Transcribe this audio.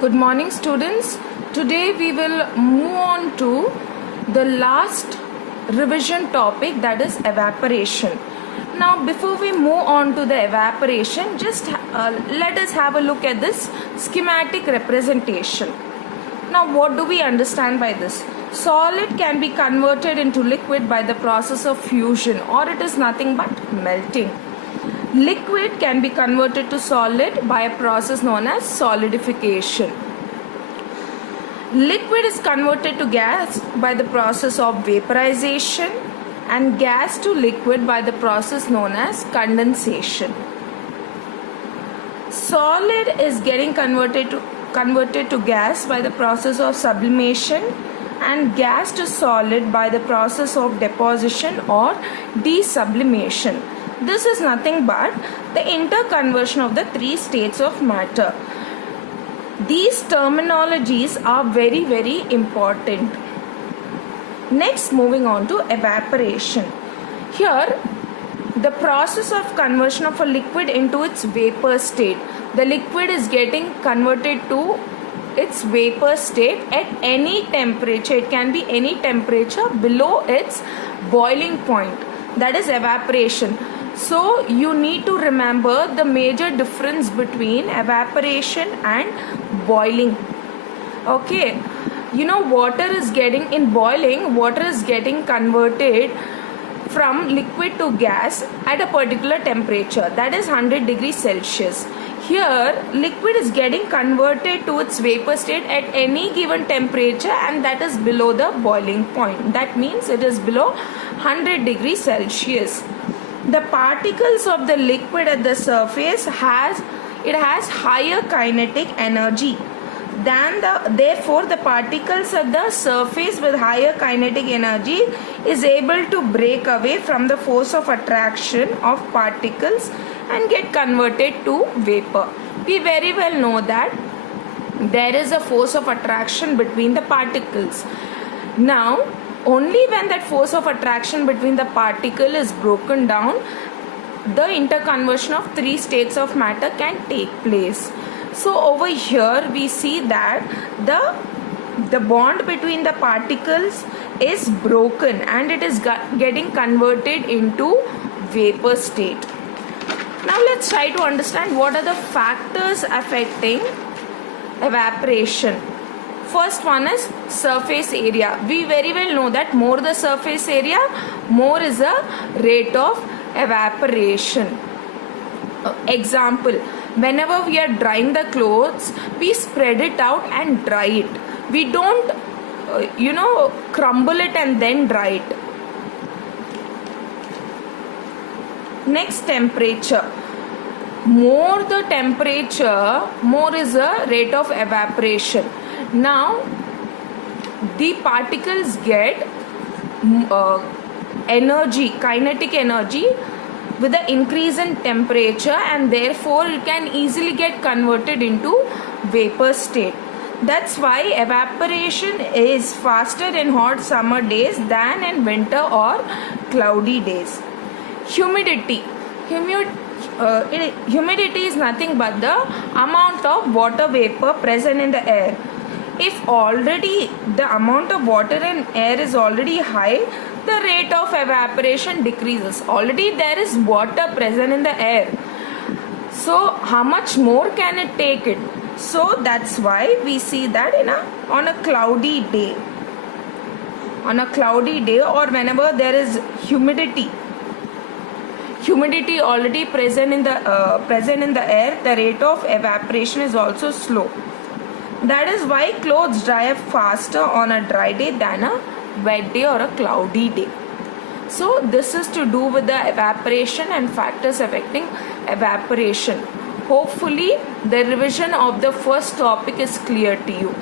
Good morning, students. Today we will move on to the last revision topic, that is evaporation. Now before we move on to the evaporation, just let us have a look at this schematic representation. Now what do we understand by this? Solid can be converted into liquid by the process of fusion, or it is nothing but melting. Liquid can be converted to solid by a process known as solidification. Liquid is converted to gas by the process of vaporization, and gas to liquid by the process known as condensation. Solid is getting converted to gas by the process of sublimation, and gas to solid by the process of deposition or desublimation. This is nothing but the interconversion of the three states of matter. These terminologies are very, very important. Next, moving on to evaporation. Here, the process of conversion of a liquid into its vapor state. The liquid is getting converted to its vapor state at any temperature. It can be any temperature below its boiling point. That is evaporation. So you need to remember the major difference between evaporation and boiling. Okay, you know, water is getting converted from liquid to gas at a particular temperature, that is 100 degrees Celsius. Here liquid is getting converted to its vapor state at any given temperature, and that is below the boiling point. That means it is below 100 degrees Celsius. The particles of the liquid at the surface has higher kinetic energy than therefore the particles at the surface with higher kinetic energy is able to break away from the force of attraction of particles and get converted to vapor. We very well know that there is a force of attraction between the particles. Now only when that force of attraction between the particle is broken down, the interconversion of three states of matter can take place. So over here we see that the bond between the particles is broken and it is getting converted into vapor state. Now let's try to understand what are the factors affecting evaporation. First one is surface area. We very well know that more the surface area, more is the rate of evaporation. Example, whenever we are drying the clothes, we spread it out and dry it. We don't, crumble it and then dry it. Next, temperature. More the temperature, more is the rate of evaporation. Now the particles get energy, kinetic energy with the increase in temperature, and therefore it can easily get converted into vapor state. That's why evaporation is faster in hot summer days than in winter or cloudy days. Humidity. Humidity is nothing but the amount of water vapor present in the air. If already the amount of water in air is already high, the rate of evaporation decreases. Already there is water present in the air. So how much more can it take it? So that's why we see that on a cloudy day. On a cloudy day, or whenever there is humidity already present in the air, the rate of evaporation is also slow. That is why clothes dry up faster on a dry day than a wet day or a cloudy day. So this is to do with the evaporation and factors affecting evaporation. Hopefully the revision of the first topic is clear to you.